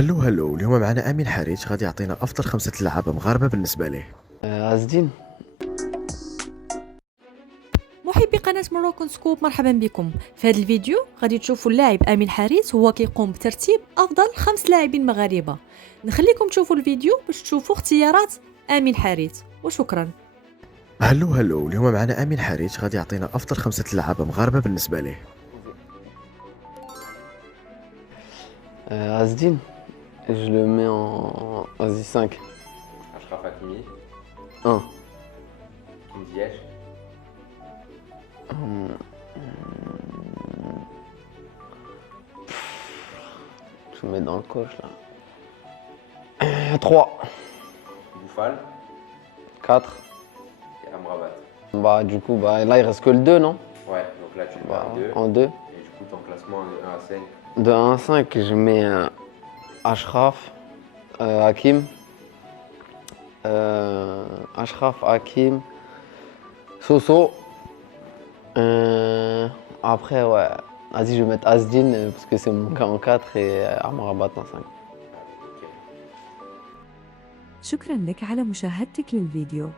هلو اليوم معنا أمين حريج غادي يعطينا أفضل خمسة لعابة مغاربة بالنسبة ليه. عز الدين. محبي قناة مروكو سكوب، مرحبا بكم. في هذا الفيديو غادي تشوفوا اللاعب امين حارث هو كيقوم بترتيب افضل 5 لاعبين مغاربه. نخليكم تشوفوا الفيديو باش تشوفوا اختيارات امين حارث، وشكرا. هلو اليوم معنا أمين حريج غادي يعطينا أفضل خمسة لعابة مغاربة بالنسبة ليه. عز الدين. Je le mets en. Vas-y, 5. Achraf Hakimi, 1. Kim Ziyech, Je le mets dans le coche là. 3. Boufal 4. et Amrabat. Bah, du coup, bah, là il reste que le 2, non? Ouais, donc là tu le mets Bah, en 2. en 2. Et du coup ton classement de 1 à 5. De 1 à 5, je mets Achraf, Hakim. Achraf, Hakim, Soso. Après, ouais. Vas-y, je vais mettre Asdin parce que c'est mon cas en 4 et Amrabat en 5. شكراً لك على مشاهدتك للفيديو.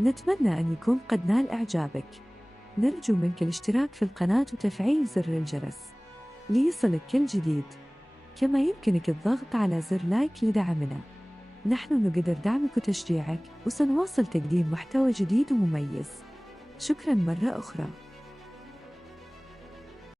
نتمنى أن يكون قد نال إعجابك. نرجو منك الاشتراك في القناة وتفعيل زر الجرس ليصلك كل جديد. كما يمكنك الضغط على زر لايك لدعمنا. نحن نقدر دعمك وتشجيعك، وسنواصل تقديم محتوى جديد ومميز. شكراً مرة أخرى.